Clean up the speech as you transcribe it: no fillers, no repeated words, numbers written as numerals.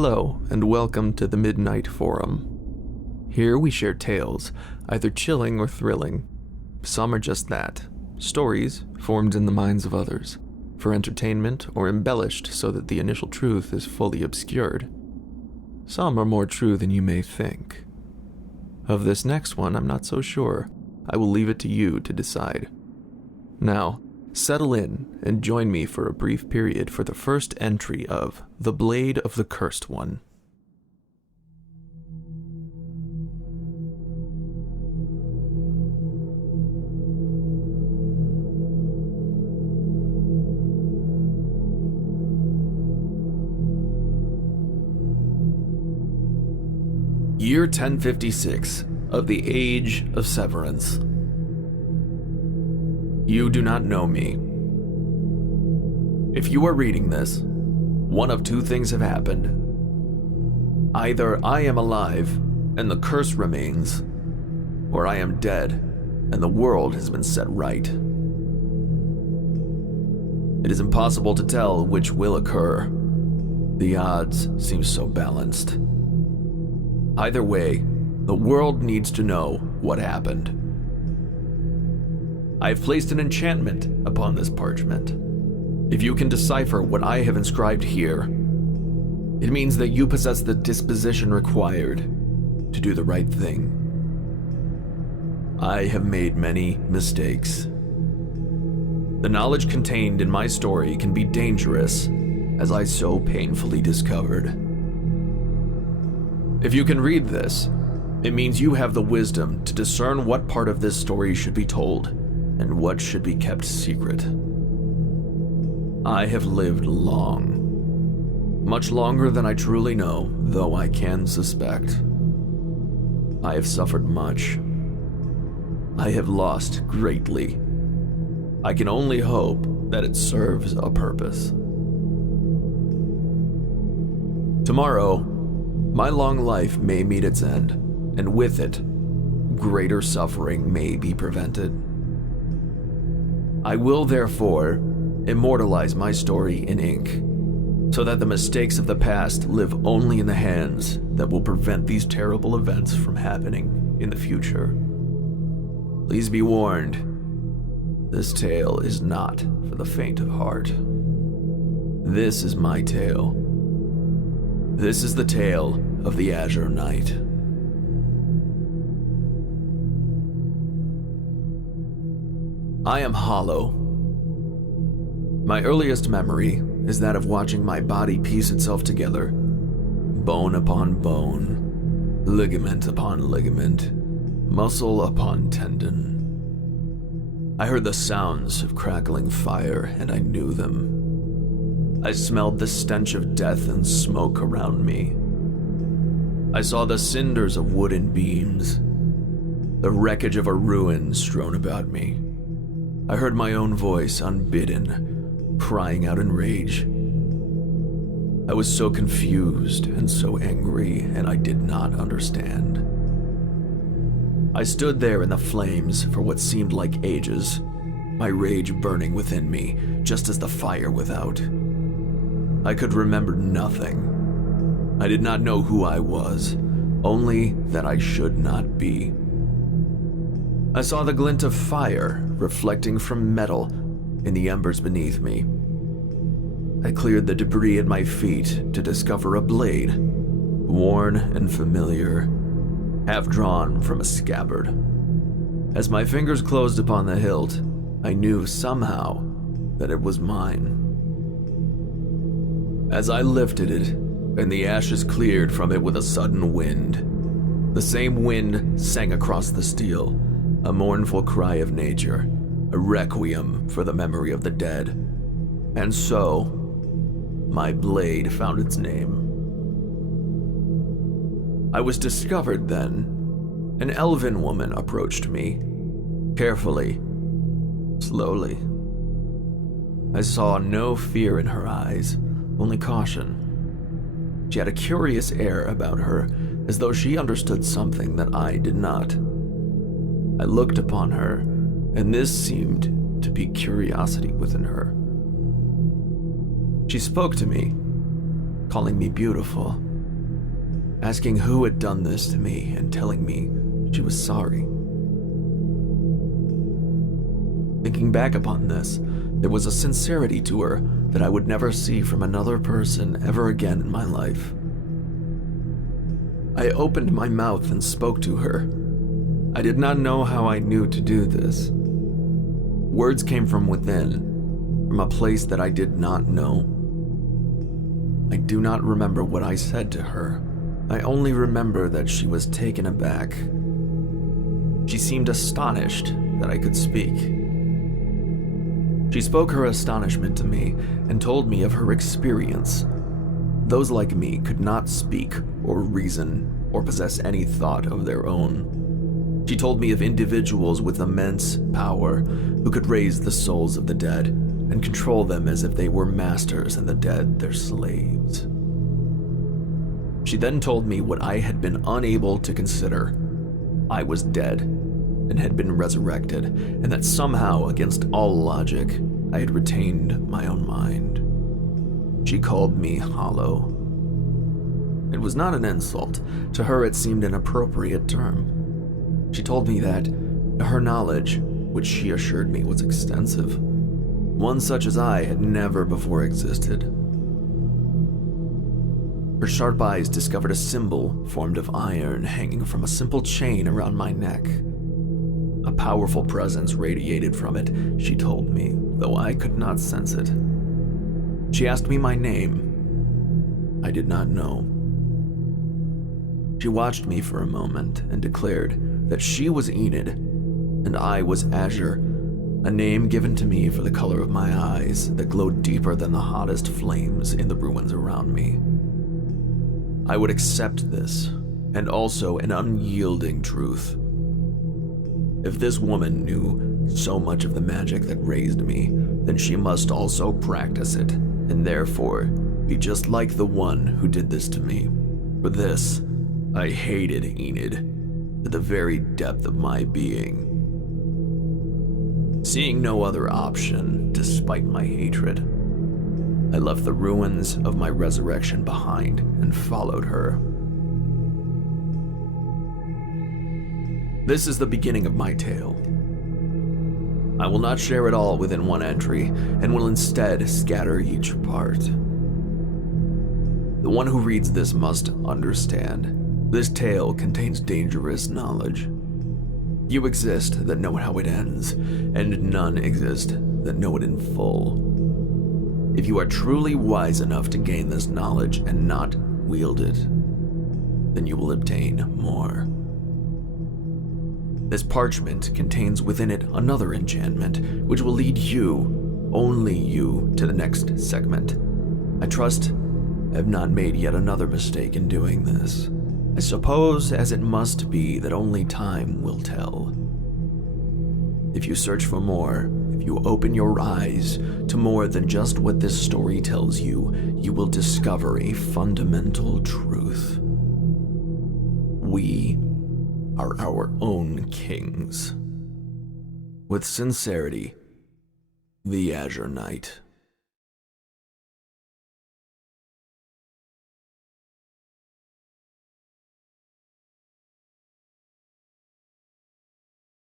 Hello, and welcome to the Midnight Forum. Here we share tales, either chilling or thrilling. Some are just that, stories formed in the minds of others, for entertainment or embellished so that the initial truth is fully obscured. Some are more true than you may think. Of this next one, I'm not so sure. I will leave it to you to decide. Now, settle in and join me for a brief period for the first entry of The Blade of the Cursed One. Year 1056 of the Age of Severance. You do not know me. If you are reading this, one of two things have happened. Either I am alive and the curse remains, or I am dead and the world has been set right. It is impossible to tell which will occur. The odds seem so balanced. Either way, the world needs to know what happened. I have placed an enchantment upon this parchment. If you can decipher what I have inscribed here, it means that you possess the disposition required to do the right thing. I have made many mistakes. The knowledge contained in my story can be dangerous, as I so painfully discovered. If you can read this, it means you have the wisdom to discern what part of this story should be told and what should be kept secret. I have lived long, much longer than I truly know, though I can suspect. I have suffered much. I have lost greatly. I can only hope that it serves a purpose. Tomorrow, my long life may meet its end, and with it, greater suffering may be prevented. I will therefore immortalize my story in ink, so that the mistakes of the past live only in the hands that will prevent these terrible events from happening in the future. Please be warned, this tale is not for the faint of heart. This is my tale. This is the tale of the Azure Knight. I am hollow. My earliest memory is that of watching my body piece itself together, bone upon bone, ligament upon ligament, muscle upon tendon. I heard the sounds of crackling fire, and I knew them. I smelled the stench of death and smoke around me. I saw the cinders of wooden beams, the wreckage of a ruin strewn about me. I heard my own voice unbidden, crying out in rage. I was so confused and so angry, and I did not understand. I stood there in the flames for what seemed like ages, my rage burning within me, just as the fire without. I could remember nothing. I did not know who I was, only that I should not be. I saw the glint of fire reflecting from metal in the embers beneath me. I cleared the debris at my feet to discover a blade, worn and familiar, half drawn from a scabbard. As my fingers closed upon the hilt, I knew somehow that it was mine. As I lifted it, and the ashes cleared from it with a sudden wind, the same wind sang across the steel, a mournful cry of nature, a requiem for the memory of the dead. And so, my blade found its name. I was discovered then. An elven woman approached me, carefully, slowly. I saw no fear in her eyes, only caution. She had a curious air about her, as though she understood something that I did not. I looked upon her, and this seemed to be curiosity within her. She spoke to me, calling me beautiful, asking who had done this to me and telling me she was sorry. Thinking back upon this, there was a sincerity to her that I would never see from another person ever again in my life. I opened my mouth and spoke to her. I did not know how I knew to do this. Words came from within, from a place that I did not know. I do not remember what I said to her. I only remember that she was taken aback. She seemed astonished that I could speak. She spoke her astonishment to me and told me of her experience. Those like me could not speak or reason or possess any thought of their own. She told me of individuals with immense power who could raise the souls of the dead and control them as if they were masters and the dead their slaves. She then told me what I had been unable to consider. I was dead and had been resurrected, and that somehow, against all logic, I had retained my own mind. She called me hollow. It was not an insult. To her it seemed an appropriate term. She told me that her knowledge, which she assured me was extensive, one such as I had never before existed. Her sharp eyes discovered a symbol formed of iron hanging from a simple chain around my neck. A powerful presence radiated from it, she told me, though I could not sense it. She asked me my name. I did not know. She watched me for a moment and declared that she was Enid and I was Azure, a name given to me for the color of my eyes that glowed deeper than the hottest flames in the ruins around me. I would accept this, and also an unyielding truth. If this woman knew so much of the magic that raised me, then she must also practice it, and therefore be just like the one who did this to me. For this, I hated Enid to the very depth of my being. Seeing no other option, despite my hatred, I left the ruins of my resurrection behind and followed her. This is the beginning of my tale. I will not share it all within one entry, and will instead scatter each part. The one who reads this must understand, this tale contains dangerous knowledge. Few exist that know how it ends, and none exist that know it in full. If you are truly wise enough to gain this knowledge and not wield it, then you will obtain more. This parchment contains within it another enchantment, which will lead you, only you, to the next segment. I trust I have not made yet another mistake in doing this. I suppose as it must be that only time will tell. If you search for more, if you open your eyes to more than just what this story tells you, you will discover a fundamental truth. We are our own kings. With sincerity, the Azure Knight.